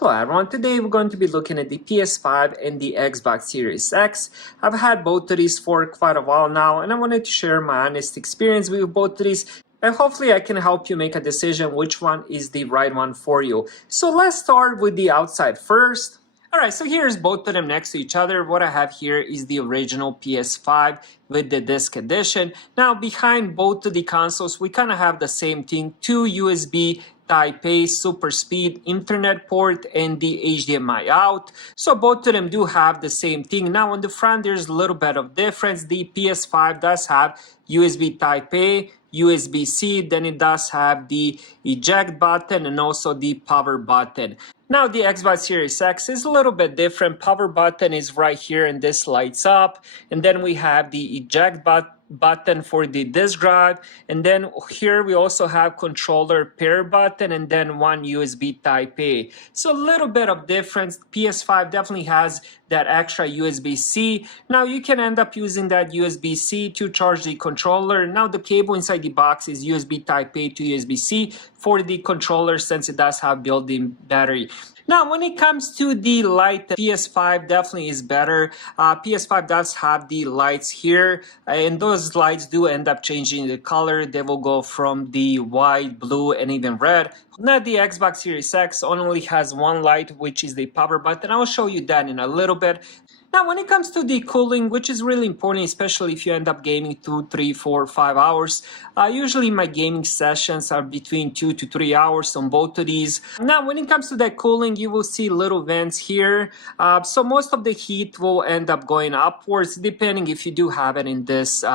Hello everyone, today we're going to be looking at the PS5 and the Xbox Series X. I've had both of these for quite a while now and I wanted to share my honest experience with both of these and hopefully I can help you make a decision which one is the right one for you. So let's start with the outside first. Alright, so here's both of them next to each other. What I have here is the original PS5 with the disc edition. Now behind both of the consoles we kind of have the same thing, two USB Type-A super speed Ethernet port and the HDMI out. So both of them do have the same thing. Now on the front there's a little bit of difference. The PS5 does have USB Type-A, USB-C, then it does have the eject button and also the power button. Now the Xbox Series X is a little bit different. Power button is right here and this lights up, and then we have the eject button for the disk drive, and then here we also have controller pair button and then one USB Type-A. So a little bit of difference. PS5 definitely has that extra USB-C. Now you can end up using that USB-C to charge the controller. Now the cable inside the box is USB Type-A to USB-C for the controller since it does have built-in battery. Now, when it comes to the light, PS5 definitely is better. PS5 does have the lights here, and those lights do end up changing the color. They will go from the white, blue, and even red. Now, the Xbox Series X only has one light, which is the power button. I will show you that in a little bit. Now, when it comes to the cooling, which is really important, especially if you end up gaming 2, 3, 4, 5 hours, usually my gaming sessions are between 2 to 3 hours on both of these. Now, when it comes to that cooling, you will see little vents here. So most of the heat will end up going upwards, depending if you do have it in this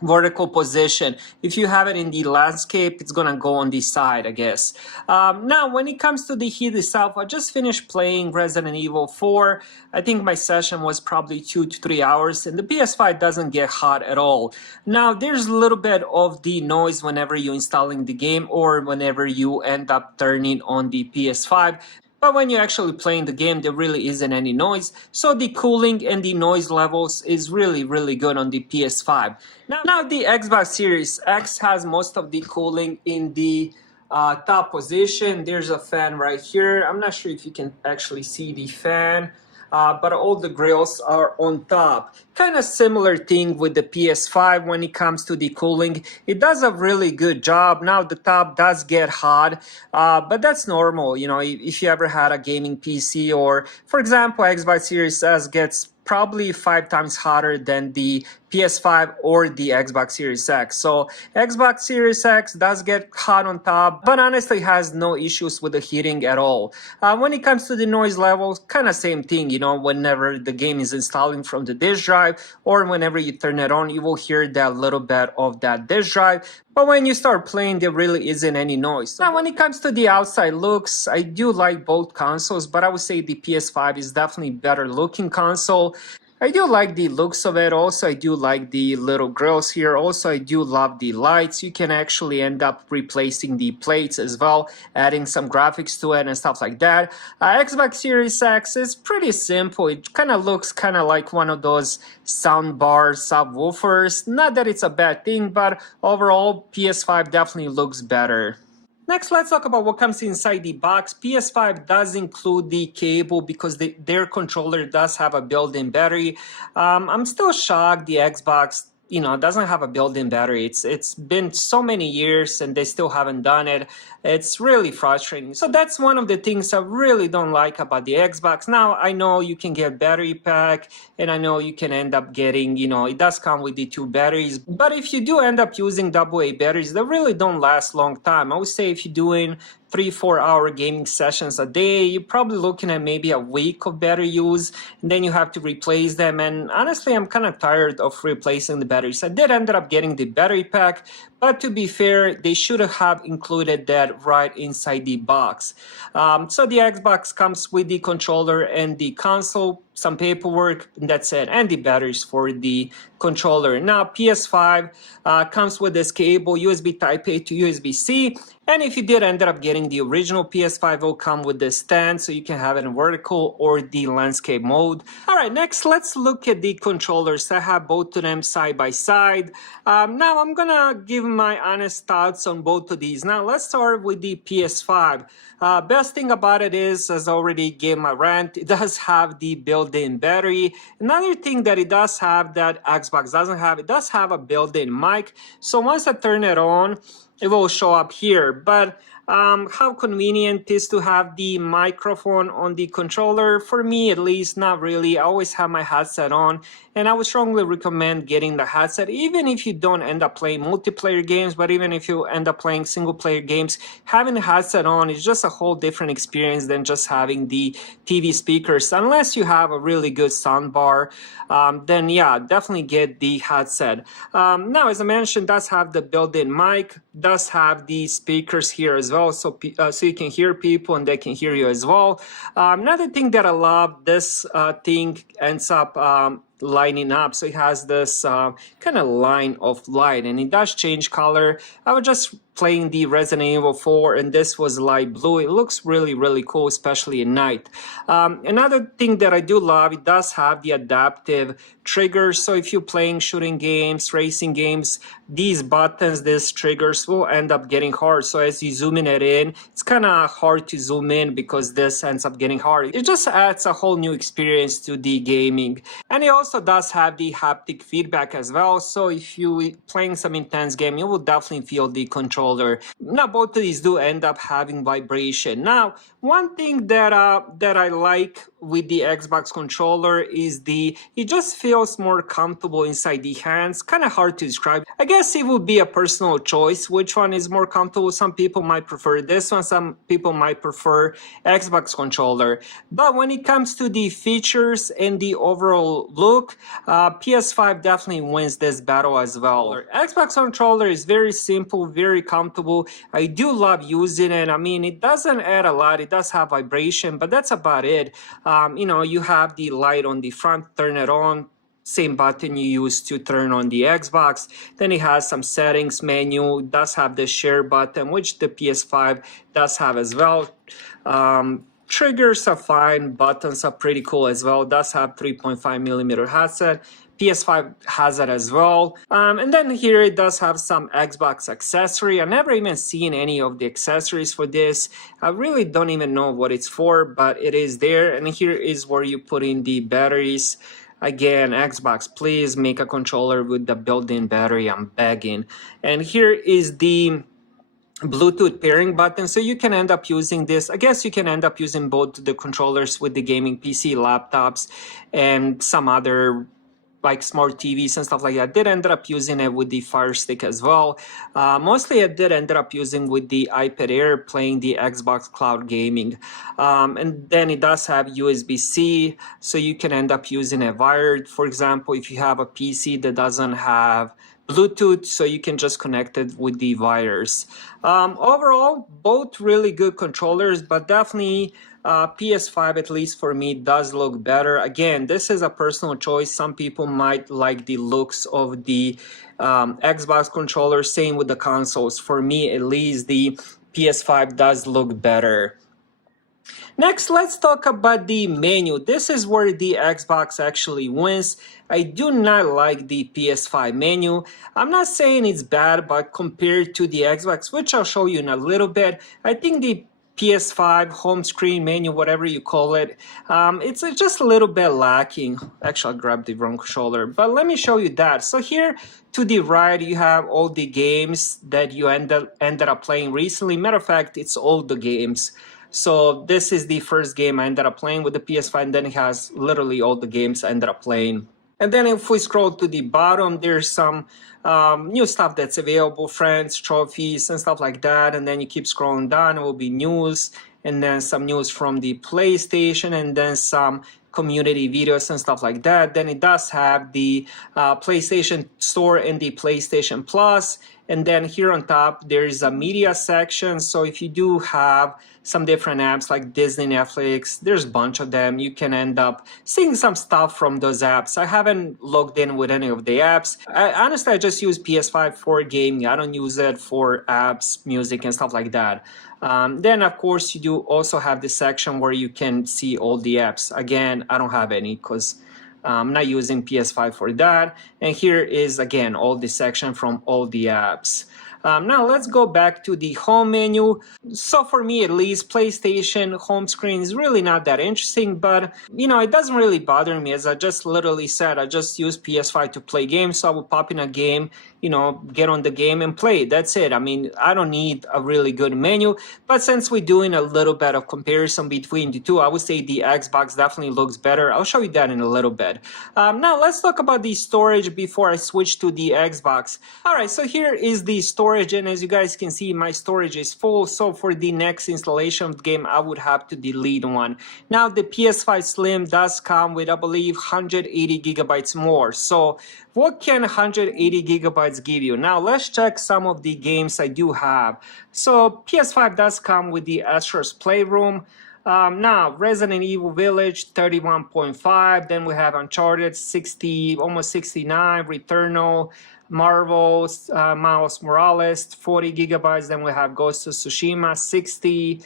vertical position. If you have it in the landscape, it's gonna go on the side, I guess. Now, when it comes to the heat itself, I just finished playing Resident Evil 4. I think my session was probably 2 to 3 hours, and the PS5 doesn't get hot at all. Now, there's a little bit of the noise whenever you're installing the game or whenever you end up turning on the PS5. But when you're actually playing the game, there really isn't any noise. So the cooling and the noise levels is really good on the PS5. Now the Xbox Series X has most of the cooling in the top position. There's a fan right here. I'm not sure if you can actually see the fan. But all the grills are on top. Kind of similar thing with the PS5 when it comes to the cooling. It does a really good job. Now the top does get hot, but that's normal. You know, if you ever had a gaming PC or, for example, Xbox Series S gets probably 5 times hotter than the PS5 or the Xbox Series X. So Xbox Series X does get hot on top, but honestly has no issues with the heating at all. When it comes to the noise levels, kind of same thing, you know, whenever the game is installing from the disk drive or whenever you turn it on, you will hear that little bit of that disk drive. But when you start playing, there really isn't any noise. Now, when it comes to the outside looks, I do like both consoles, but I would say the PS5 is definitely better looking console. I do like the looks of it. Also, I do like the little grills here. Also, I do love the lights. You can actually end up replacing the plates as well, adding some graphics to it and stuff like that. Xbox Series X is pretty simple. It kind of looks kind of like one of those soundbar subwoofers. Not that it's a bad thing, but overall, PS5 definitely looks better. Next, let's talk about what comes inside the box. PS5 does include the cable because their controller does have a built-in battery. I'm still shocked the Xbox, you know, doesn't have a built-in battery. It's been so many years and they still haven't done it. It's really frustrating. So that's one of the things I really don't like about the Xbox. Now, I know you can get battery pack and I know you can end up getting, you know, it does come with the 2 batteries. But if you do end up using AA batteries, they really don't last long time. I would say if you're doing 3-4 hour gaming sessions a day, you're probably looking at maybe a week of battery use, and then you have to replace them. And honestly, I'm kind of tired of replacing the batteries. I did end up getting the battery pack, but to be fair, they should have included that right inside the box. So the Xbox comes with the controller and the console, some paperwork, and that's it, and the batteries for the controller. Now PS5 comes with this cable, USB Type-A to USB-C, and if you did end up getting the original PS5, it will come with this stand so you can have it in vertical or the landscape mode. Alright, next let's look at the controllers. I have both of them side by side. Now I'm gonna give my honest thoughts on both of these. Now let's start with the PS5. Best thing about it is, as I already gave my rant, it does have the built-in battery. Another thing that it does have that Xbox doesn't have, it does have a built-in mic. So once I turn it on, it will show up here. But how convenient it is to have the microphone on the controller. For me, at least, not really. I always have my headset on, and I would strongly recommend getting the headset, even if you don't end up playing multiplayer games, but even if you end up playing single player games, having the headset on is just a whole different experience than just having the TV speakers. Unless you have a really good sound bar, then yeah, definitely get the headset. Now, as I mentioned, does have the built-in mic, does have the speakers here as well, so you can hear people and they can hear you as well. Another thing that I love, this thing ends up lining up, so it has this kind of line of light, and it does change color. I was just playing the Resident Evil 4 and this was light blue. It looks really cool, especially at night. Another thing that I do love, it does have the adaptive triggers, so if you're playing shooting games, racing games, these buttons, these triggers will end up getting hard. So as you zoom it in, it's kind of hard to zoom in because this ends up getting hard. It just adds a whole new experience to the gaming. And it also does have the haptic feedback as well, so if you're playing some intense game, you will definitely feel the controller. Now both of these do end up having vibration. Now one thing that I like with the Xbox controller is it just feels more comfortable inside the hands. Kind of hard to describe. I guess it would be a personal choice which one is more comfortable. Some people might prefer this one, some people might prefer Xbox controller. But when it comes to the features and the overall look, PS5 definitely wins this battle as well. Xbox controller is very simple, very comfortable. I do love using it. I mean, it doesn't add a lot. It does have vibration, but that's about it. You know, you have the light on the front, turn it on, same button you use to turn on the Xbox. Then it has some settings menu, it does have the share button, which the PS5 does have as well. Triggers are fine, buttons are pretty cool as well. It does have 3.5mm headset. PS5 has it as well. And then here it does have some Xbox accessory. I've never even seen any of the accessories for this. I really don't even know what it's for, but it is there. And here is where you put in the batteries. Again, Xbox, please make a controller with the built-in battery, I'm begging. And here is the Bluetooth pairing button, so you can end up using this. I guess you can end up using both the controllers with the gaming PC, laptops, and some other like smart TVs and stuff like that. I did end up using it with the Fire Stick as well. Mostly I did end up using with the iPad Air, playing the Xbox Cloud Gaming. And then it does have USB-C, so you can end up using it wired. For example, if you have a PC that doesn't have Bluetooth, so you can just connect it with the wires. Overall, both really good controllers, but definitely PS5, at least for me, does look better. Again, this is a personal choice. Some people might like the looks of the Xbox controller, same with the consoles. For me, at least, the PS5 does look better. Next, let's talk about the menu. This is where the Xbox actually wins. I do not like the PS5 menu. I'm not saying it's bad, but compared to the Xbox, which I'll show you in a little bit, I think the PS5 home screen menu, whatever you call it, it's just a little bit lacking. Actually, I grabbed the wrong controller, but let me show you that. So here to the right, you have all the games that you ended up playing recently. Matter of fact, it's all the games. So this is the first game I ended up playing with the PS5, and then it has literally all the games I ended up playing. And then if we scroll to the bottom, there's some new stuff that's available, friends, trophies, and stuff like that. And then you keep scrolling down, it will be news, and then some news from the PlayStation, and then some community videos and stuff like that. Then it does have the PlayStation Store and the PlayStation Plus. And then here on top, there's a media section. So if you do have some different apps like Disney, Netflix, there's a bunch of them. You can end up seeing some stuff from those apps. I haven't logged in with any of the apps. Honestly, I just use PS5 for gaming. I don't use it for apps, music, and stuff like that. Then, of course, you do also have the section where you can see all the apps. Again, I don't have any because I'm not using PS5 for that. And here is again all the section from all the apps. Now let's go back to the home menu. So for me at least, PlayStation home screen is really not that interesting, but it doesn't really bother me. As I just literally said, I just use PS5 to play games, so I will pop in a game, get on the game and play. That's it. I mean, I don't need a really good menu, but since we're doing a little bit of comparison between the two, I would say the Xbox definitely looks better. I'll show you that in a little bit. Now let's talk about the storage before I switch to the Xbox. All right, so here is the storage, and as you guys can see, my storage is full. So for the next installation of the game, I would have to delete one. Now the PS5 Slim does come with, I believe, 180 gigabytes more. So what can 180 gigabytes give you? Now let's check some of the games I do have. So PS5 does come with the Astro's Playroom. Now Resident Evil Village 31.5, then we have Uncharted 60, almost 69, Returnal, Marvel's Miles Morales 40 gigabytes, then we have Ghost of Tsushima 60,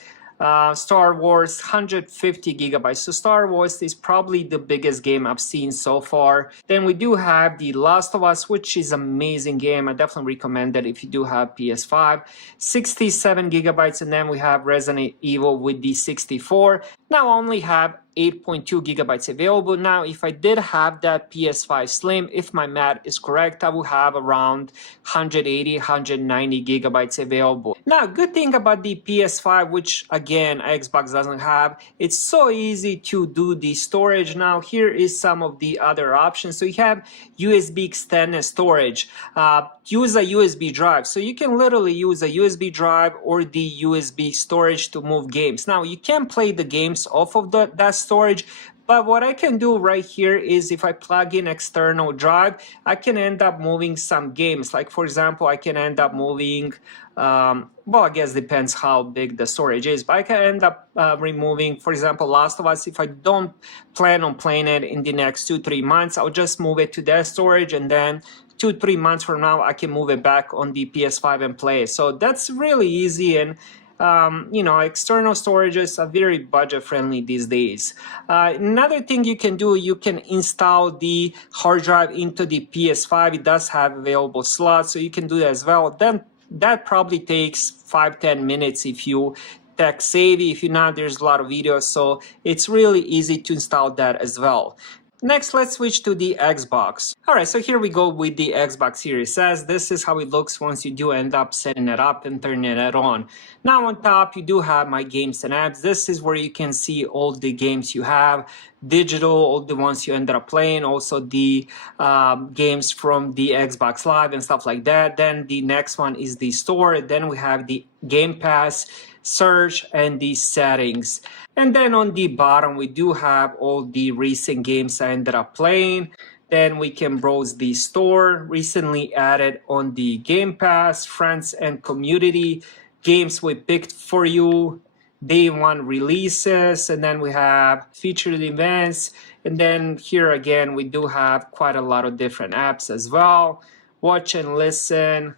Star Wars 150 gigabytes. So Star Wars is probably the biggest game I've seen so far. Then we do have The Last of Us, which is an amazing game. I definitely recommend that if you do have PS5. 67 gigabytes, and then we have Resident Evil with the 64. Now I only have 8.2 gigabytes available. Now, if I did have that PS5 Slim, if my math is correct, I will have around 180, 190 gigabytes available. Now, good thing about the PS5, which again, Xbox doesn't have, it's so easy to do the storage. Now, here is some of the other options. So you have USB extended storage. Use a USB drive. So you can literally use a USB drive or the USB storage to move games. Now, you can play the games off of that storage, but what I can do right here is if I plug in external drive, I can end up moving some games. Like for example, I can end up moving, well, I guess depends how big the storage is, but I can end up removing, for example, Last of Us. If I don't plan on playing it in the next 2-3 months, I'll just move it to that storage, and then 2-3 months from now, I can move it back on the PS5 and play it. So that's really easy, and external storages are very budget friendly these days. Another thing you can do, you can install the hard drive into the PS5. It does have available slots, so you can do that as well. Then that probably takes 5-10 minutes if you tech savvy. If you're not, there's a lot of videos, so it's really easy to install that as well. Next, let's switch to the Xbox. All right, so here we go with the Xbox Series S. This is how it looks once you do end up setting it up and turning it on. Now on top, you do have my games and apps. This is where you can see all the games you have, digital, all the ones you ended up playing, also the games from the Xbox Live and stuff like that. Then the next one is the store. Then we have the Game Pass, search, and the settings. And then on the bottom, we do have all the recent games I ended up playing. Then we can browse the store, recently added on the Game Pass, friends and community, games we picked for you, day one releases, and then we have featured events. And then here again, we do have quite a lot of different apps as well. Watch and listen,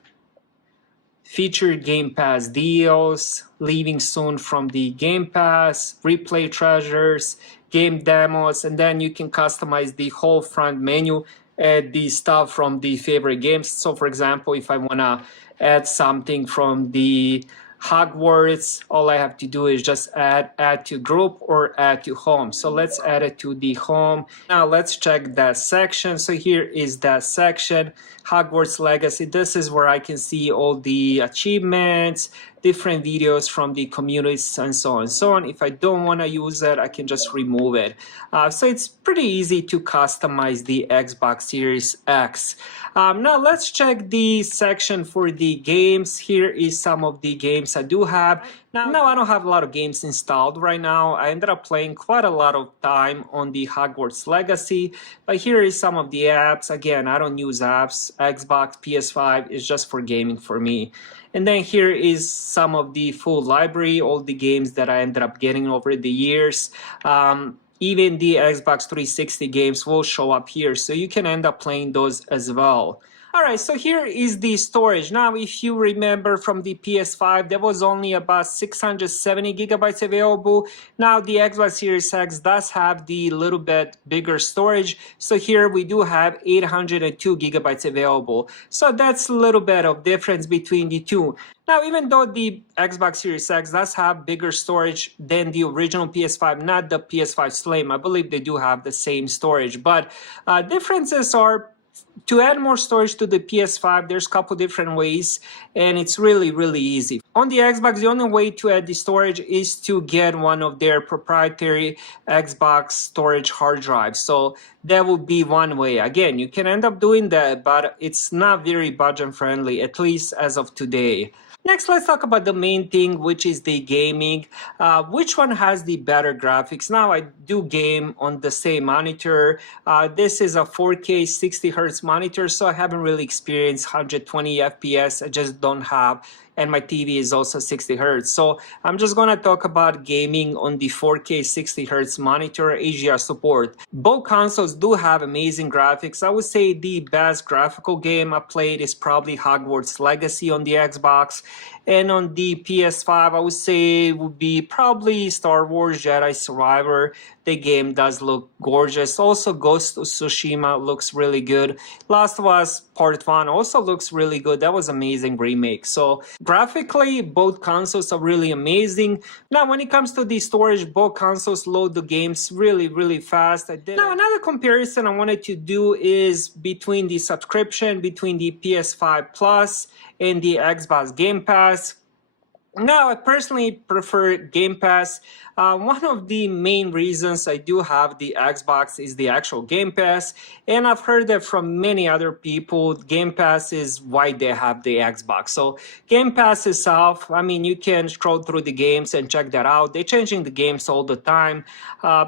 featured Game Pass deals, leaving soon from the Game Pass, replay treasures, game demos, and then you can customize the whole front menu, add the stuff from the favorite games. So for example, if I want to add something from the Hogwarts, all I have to do is just add to group or add to home. So let's add it to the home. Now let's check that section. So here is that section, Hogwarts Legacy. This is where I can see all the achievements, different videos from the communities, and so on and so on. If I don't want to use it, I can just remove it. So it's pretty easy to customize the Xbox Series X. Now let's check the section for the games. Here is some of the games I do have. Now I don't have a lot of games installed right now. I ended up playing quite a lot of time on the Hogwarts Legacy, but here is some of the apps. Again, I don't use apps. Xbox, PS5 is just for gaming for me. And then here is some of the full library, all the games that I ended up getting over the years. Even the Xbox 360 games will show up here, so you can end up playing those as well. Alright, so here is the storage. Now, if you remember from the PS5, there was only about 670 gigabytes available. Now, the Xbox Series X does have the little bit bigger storage. So here we do have 802 gigabytes available. So that's a little bit of difference between the two. Now, even though the Xbox Series X does have bigger storage than the original PS5, not the PS5 Slim, I believe they do have the same storage, but differences are to add more storage to the PS5, there's a couple different ways, and it's really easy. On the Xbox, the only way to add the storage is to get one of their proprietary Xbox storage hard drives. So that would be one way. Again, you can end up doing that, but it's not very budget friendly, at least as of today. Next, let's talk about the main thing, which is the gaming. Which one has the better graphics? Now, I do game on the same monitor. This is a 4K 60 Hz monitor, so I haven't really experienced 120 FPS. I just don't have, and my TV is also 60 Hz. So I'm just gonna talk about gaming on the 4K 60 Hz monitor HDR support. Both consoles do have amazing graphics. I would say the best graphical game I played is probably Hogwarts Legacy on the Xbox. And on the PS5, I would say it would be probably Star Wars Jedi Survivor. The game does look gorgeous. Also, Ghost of Tsushima looks really good. Last of Us Part 1 also looks really good. That was an amazing remake. So graphically, both consoles are really amazing. Now, when it comes to the storage, both consoles load the games really fast. Now, another comparison I wanted to do is between the subscription, between the PS5 Plus and the Xbox Game Pass. Now, I personally prefer Game Pass. One of the main reasons I do have the Xbox is the actual Game Pass, and I've heard that from many other people, Game Pass is why they have the Xbox. So Game Pass itself, I mean, you can scroll through the games and check that out. They're changing the games all the time.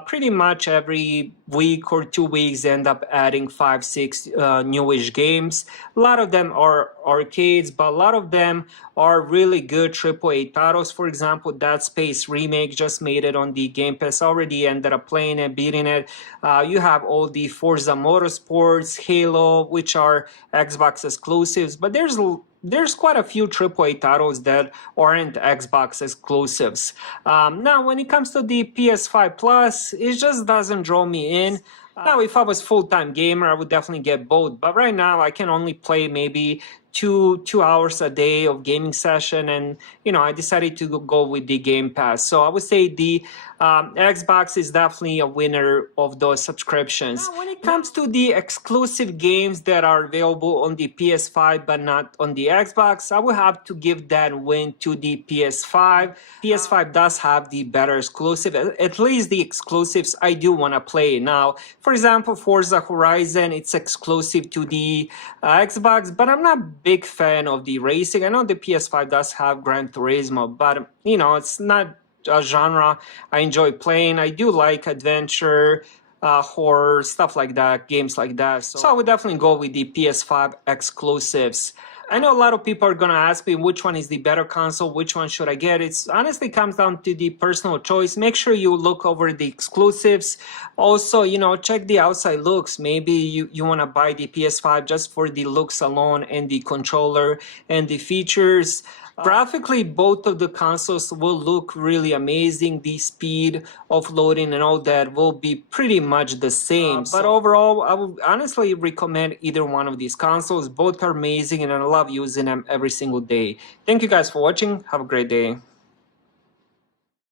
Pretty much every week or 2 weeks end up adding 5-6 newish games. A lot of them are arcades, but a lot of them are really good AAA titles. For example, Dead Space Remake just made it on the Game Pass. Already ended up playing it, beating it. You have all the Forza Motorsports, Halo, which are Xbox exclusives, but there's quite a few AAA titles that aren't Xbox exclusives. Now, when it comes to the PS5 Plus, it just doesn't draw me in. Now, if I was full-time gamer, I would definitely get both. But right now, I can only play maybe two hours a day of gaming session, and I decided to go with the Game Pass. So I would say the Xbox is definitely a winner of those subscriptions. Now, when it comes to the exclusive games that are available on the PS5 but not on the Xbox, I would have to give that win to the PS5. PS5 does have the better exclusive, at least the exclusives I do want to play. Now, for example, Forza Horizon, it's exclusive to the Xbox, but I'm not big fan of the racing. I know the PS5 does have Gran Turismo, but it's not a genre I enjoy playing. I do like adventure, horror, stuff like that, games like that. So I would definitely go with the PS5 exclusives. I know a lot of people are going to ask me which one is the better console, which one should I get. It honestly comes down to the personal choice. Make sure you look over the exclusives. Also, check the outside looks. Maybe you want to buy the PS5 just for the looks alone and the controller and the features. Graphically, both of the consoles will look really amazing. The speed of loading and all that will be pretty much the same. But overall, I would honestly recommend either one of these consoles. Both are amazing and I love using them every single day. Thank you guys for watching. Have a great day.